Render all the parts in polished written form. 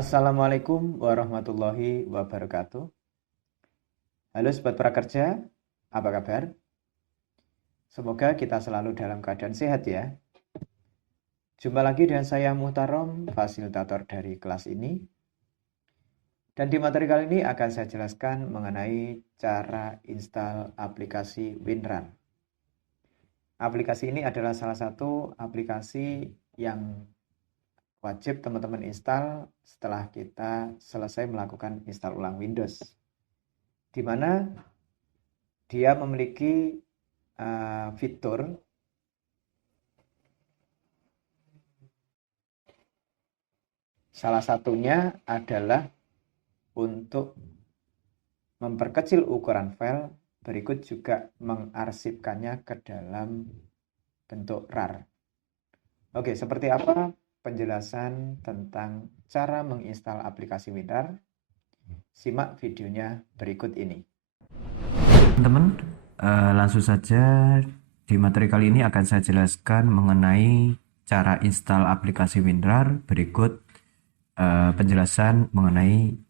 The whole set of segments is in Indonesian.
Assalamualaikum warahmatullahi wabarakatuh. Halo Sobat Prakerja, apa kabar? Semoga kita selalu dalam keadaan sehat ya. Jumpa lagi dengan saya Muhtarom, fasilitator dari kelas ini. Dan di materi kali ini akan saya jelaskan mengenai cara install aplikasi WinRAR. Aplikasi ini adalah salah satu aplikasi yang wajib teman-teman install setelah kita selesai melakukan install ulang Windows, di mana dia memiliki fitur salah satunya adalah untuk memperkecil ukuran file, berikut juga mengarsipkannya ke dalam bentuk RAR. Oke, seperti apa penjelasan tentang cara menginstal aplikasi WinRAR? Simak videonya berikut ini. Teman-teman, langsung saja di materi kali ini akan saya jelaskan mengenai cara install aplikasi WinRAR. Berikut penjelasan mengenai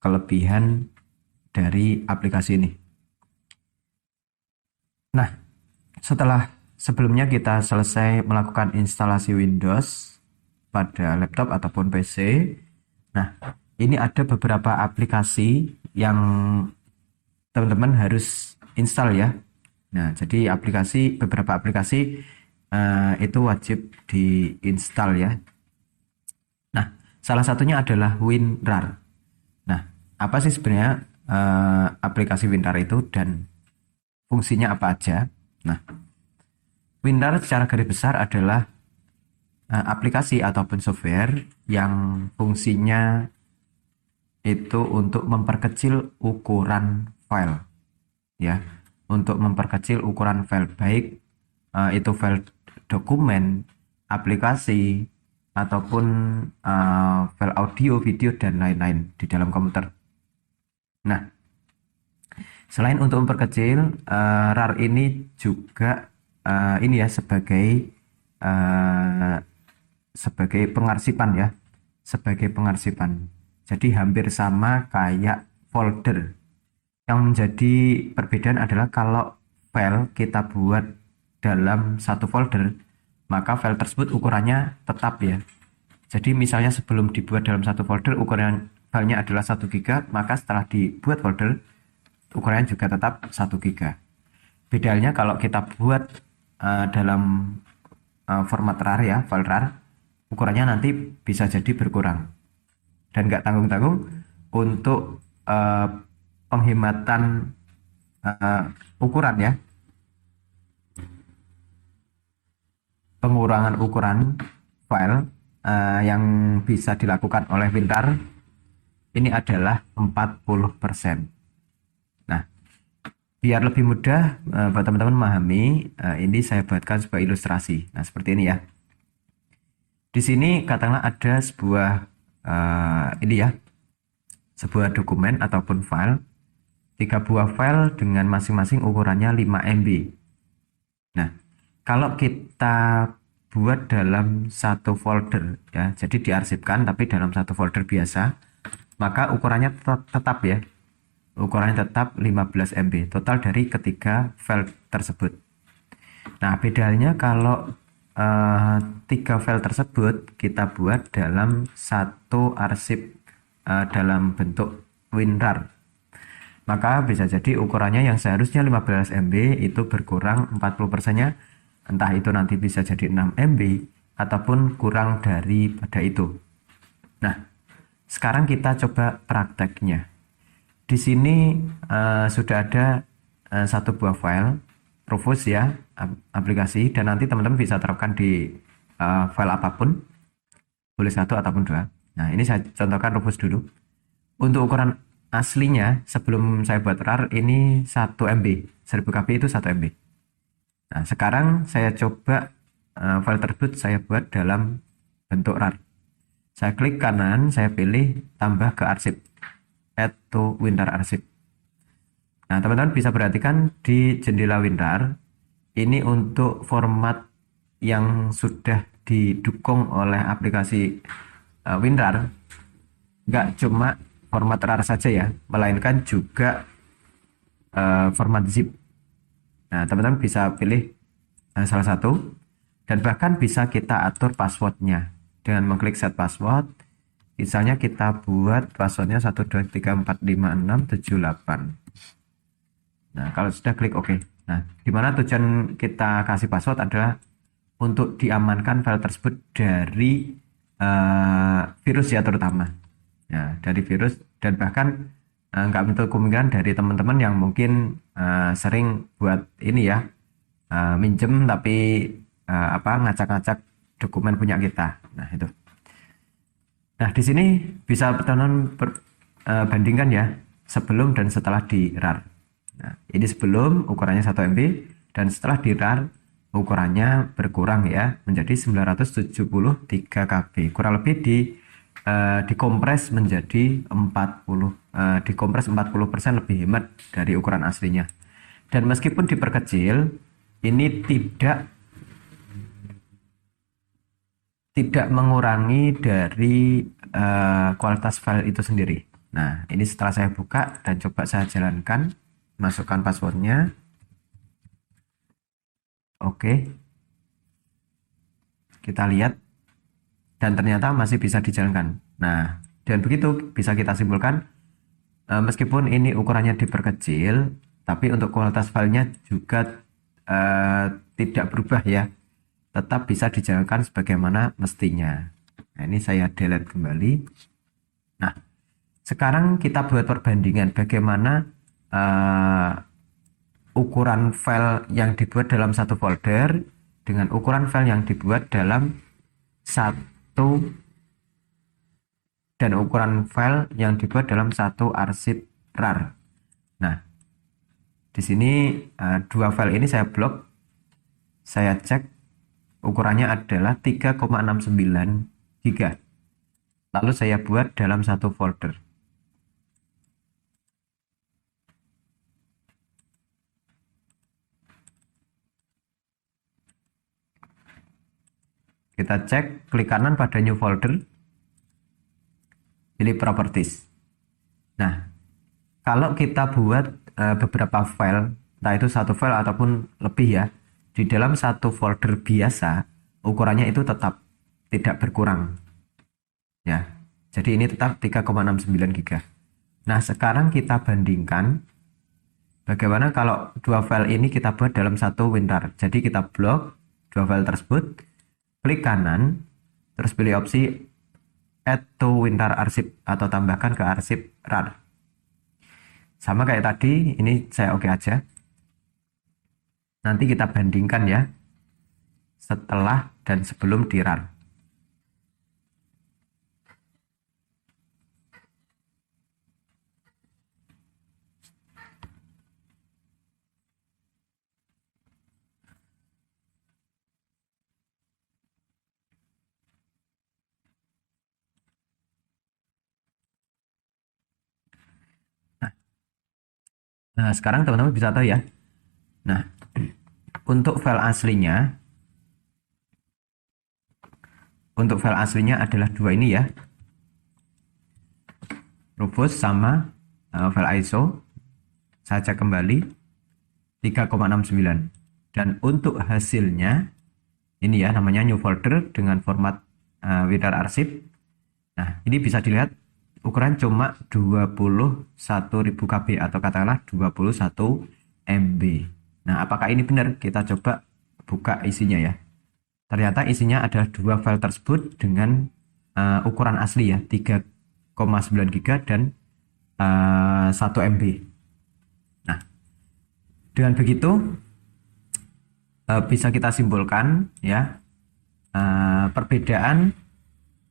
kelebihan dari aplikasi ini. Nah, sebelumnya kita selesai melakukan instalasi Windows pada laptop ataupun PC. Nah, ini ada beberapa aplikasi yang teman-teman harus install ya. Nah, jadi beberapa aplikasi itu wajib diinstal ya. Nah, salah satunya adalah WinRAR. Nah, apa sih sebenarnya aplikasi WinRAR itu dan fungsinya apa aja? Nah, WinRAR secara garis besar adalah aplikasi ataupun software yang fungsinya itu untuk memperkecil ukuran file ya, untuk memperkecil ukuran file, baik itu file dokumen, aplikasi, ataupun file audio, video, dan lain-lain di dalam komputer. Nah, selain untuk memperkecil, RAR ini juga ini ya sebagai pengarsipan ya, sebagai pengarsipan. Jadi hampir sama kayak folder. Yang menjadi perbedaan adalah kalau file kita buat dalam satu folder, maka file tersebut ukurannya tetap ya. Jadi misalnya sebelum dibuat dalam satu folder ukuran filenya adalah 1 GB, maka setelah dibuat folder ukurannya juga tetap 1 GB. Bedanya kalau kita buat dalam format RAR ya, file RAR, ukurannya nanti bisa jadi berkurang. Dan nggak tanggung-tanggung untuk penghematan ukuran ya, pengurangan ukuran file yang bisa dilakukan oleh WinRAR ini adalah 40%. Nah, biar lebih mudah buat teman-teman memahami, ini saya buatkan sebuah ilustrasi. Nah, seperti ini ya. Di sini katakanlah ada sebuah ini ya, sebuah dokumen ataupun file, 3 buah file dengan masing-masing ukurannya 5 MB. Nah, kalau kita buat dalam satu folder ya, jadi diarsipkan tapi dalam satu folder biasa, maka ukurannya tetap ya, ukurannya tetap 15 MB total dari ketiga file tersebut. Nah, bedanya kalau 3 file tersebut kita buat dalam satu arsip dalam bentuk WinRAR, maka bisa jadi ukurannya yang seharusnya 15 MB itu berkurang 40%-nya, entah itu nanti bisa jadi 6 MB ataupun kurang daripada itu. Nah, sekarang kita coba prakteknya. Di sini sudah ada satu buah file Rufus ya, aplikasi, dan nanti teman-teman bisa terapkan di file apapun, boleh 1 ataupun 2. Nah, ini saya contohkan Rufus dulu. Untuk ukuran aslinya sebelum saya buat RAR ini 1 MB, 1000 KB itu 1 MB. Nah, sekarang saya coba file tersebut saya buat dalam bentuk RAR. Saya klik kanan, saya pilih tambah ke arsip, add to WinRAR arsip. Nah, teman-teman bisa perhatikan di jendela WinRAR, ini untuk format yang sudah didukung oleh aplikasi WinRAR, nggak cuma format RAR saja ya, melainkan juga format zip. Nah, teman-teman bisa pilih salah satu, dan bahkan bisa kita atur passwordnya dengan mengklik set password. Misalnya kita buat passwordnya 123456778. Nah, kalau sudah klik OK. Nah, dimana tujuan kita kasih password adalah untuk diamankan file tersebut dari virus ya, terutama ya, dari virus, dan bahkan nggak menutup kemungkinan dari teman-teman yang mungkin sering buat ini ya, minjem tapi ngacak-ngacak dokumen punya kita. Nah, itu. Nah, di sini bisa teman-teman bandingkan ya, sebelum dan setelah di RAR. Nah, ini sebelum ukurannya 1 MB, dan setelah di RAR ukurannya berkurang ya, menjadi 973 KB. Kurang lebih dikompres menjadi 40% lebih hemat dari ukuran aslinya. Dan meskipun diperkecil, ini tidak mengurangi dari kualitas file itu sendiri. Nah, ini setelah saya buka dan coba saya jalankan, masukkan passwordnya. Oke, kita lihat, dan ternyata masih bisa dijalankan. Nah, dan begitu bisa kita simpulkan, meskipun ini ukurannya diperkecil, tapi untuk kualitas filenya juga tidak berubah ya, tetap bisa dijalankan sebagaimana mestinya. Nah, ini saya delete kembali. Nah, sekarang kita buat perbandingan bagaimana ukuran file yang dibuat dalam satu folder dengan ukuran file yang dibuat dalam satu, dan ukuran file yang dibuat dalam satu arsip RAR. Nah, di sini dua file ini saya blok, saya cek ukurannya adalah 3,69 GB. Lalu saya buat dalam satu folder. Kita cek, klik kanan pada new folder, pilih properties. Nah, kalau kita buat beberapa file, entah itu satu file ataupun lebih ya, di dalam satu folder biasa, ukurannya itu tetap tidak berkurang. Ya, jadi ini tetap 3,69 GB. Nah, sekarang kita bandingkan bagaimana kalau dua file ini kita buat dalam satu WinRAR. Jadi kita blok dua file tersebut, klik kanan, terus pilih opsi add to WinRAR arsip atau tambahkan ke arsip RAR. Sama kayak tadi, ini saya oke aja. Nanti kita bandingkan ya, setelah dan sebelum di RAR. Nah, sekarang teman-teman bisa tahu ya. Nah, untuk file aslinya adalah dua ini ya, Rufus sama file ISO. Saya cek kembali 3,69, dan untuk hasilnya ini ya, namanya new folder dengan format WinRAR arsip. Nah, ini bisa dilihat ukuran cuma 21.000 KB atau katakanlah 21 MB. Nah, apakah ini benar? Kita coba buka isinya ya. Ternyata isinya adalah dua file tersebut dengan ukuran asli ya, 3,9 GB dan 1 MB. Nah, dengan begitu bisa kita simpulkan ya, perbedaan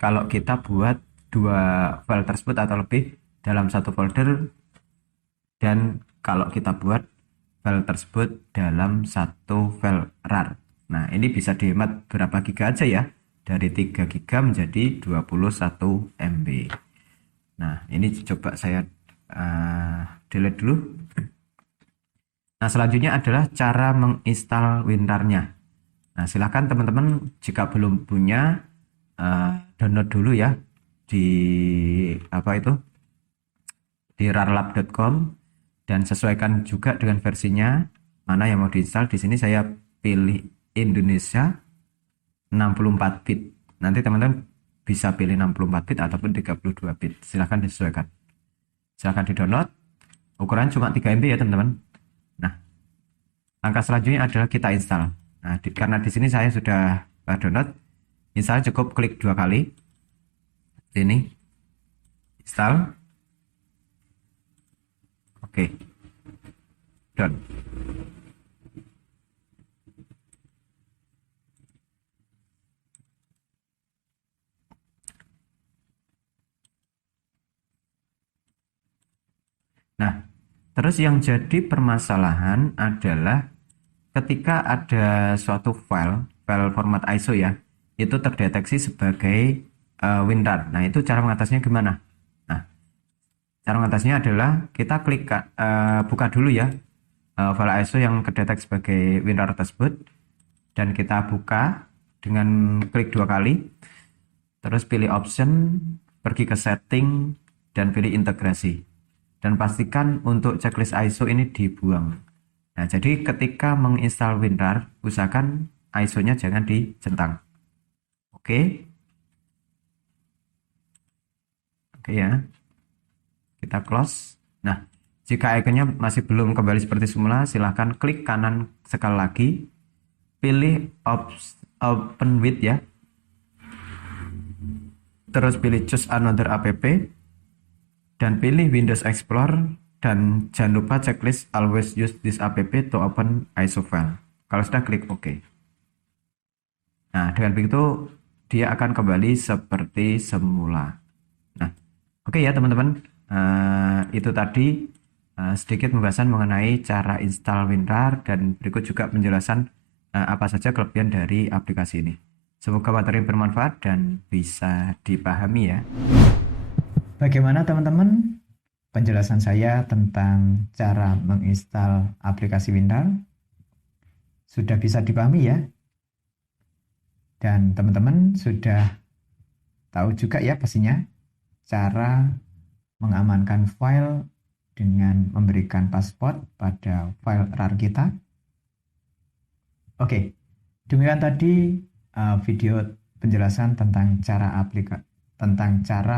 kalau kita buat dua file tersebut atau lebih dalam satu folder, dan kalau kita buat file tersebut dalam satu file RAR. Nah, ini bisa dihemat berapa giga aja ya, dari 3 giga menjadi 21 MB. Nah, ini coba saya delete dulu. Nah, selanjutnya adalah cara menginstal WinRAR-nya. Nah, silahkan teman-teman jika belum punya, download dulu ya di apa itu di rarlab.com dan sesuaikan juga dengan versinya mana yang mau diinstal. Di sini saya pilih Indonesia 64 bit. Nanti teman-teman bisa pilih 64 bit ataupun 32 bit. Silahkan disesuaikan. Silahkan di-download. Ukuran cuma 3 MB ya teman-teman. Nah, langkah selanjutnya adalah kita install. Nah, karena di sini saya sudah download, install cukup klik 2 kali. Ini install. Oke. Done. Nah, terus yang jadi permasalahan adalah ketika ada suatu file format ISO ya, itu terdeteksi sebagai WinRAR. Nah, itu cara mengatasinya gimana? Nah, cara mengatasinya adalah kita klik buka dulu ya file ISO yang terdeteksi sebagai WinRAR tersebut, dan kita buka dengan klik 2 kali, terus pilih option, pergi ke setting, dan pilih integrasi. Dan pastikan untuk checklist ISO ini dibuang. Nah, jadi ketika menginstal WinRAR, usahakan ISO-nya jangan dicentang. Oke. Oke ya. Kita close. Nah, jika ikonnya masih belum kembali seperti semula, silahkan klik kanan sekali lagi. Pilih open with ya. Terus pilih choose another app. Dan pilih Windows Explorer, dan jangan lupa checklist always use this app to open ISO file. Kalau sudah, klik OK. Nah, dengan begitu dia akan kembali seperti semula. Nah, oke ya teman-teman, itu tadi sedikit pembahasan mengenai cara install WinRAR, dan berikut juga penjelasan apa saja kelebihan dari aplikasi ini. Semoga materi bermanfaat dan bisa dipahami ya. Bagaimana teman-teman penjelasan saya tentang cara menginstal aplikasi WinRAR? Sudah bisa dipahami ya? Dan teman-teman sudah tahu juga ya pastinya cara mengamankan file dengan memberikan password pada file RAR kita. Oke, demikian tadi video penjelasan tentang cara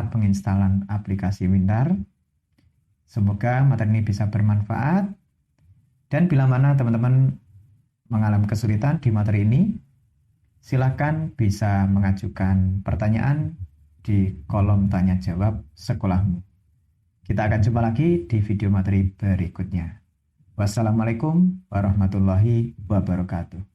penginstalan aplikasi WinRAR. Semoga materi ini bisa bermanfaat, dan bila mana teman-teman mengalami kesulitan di materi ini, silakan bisa mengajukan pertanyaan di kolom tanya jawab sekolahmu. Kita akan jumpa lagi di video materi berikutnya. Wassalamualaikum warahmatullahi wabarakatuh.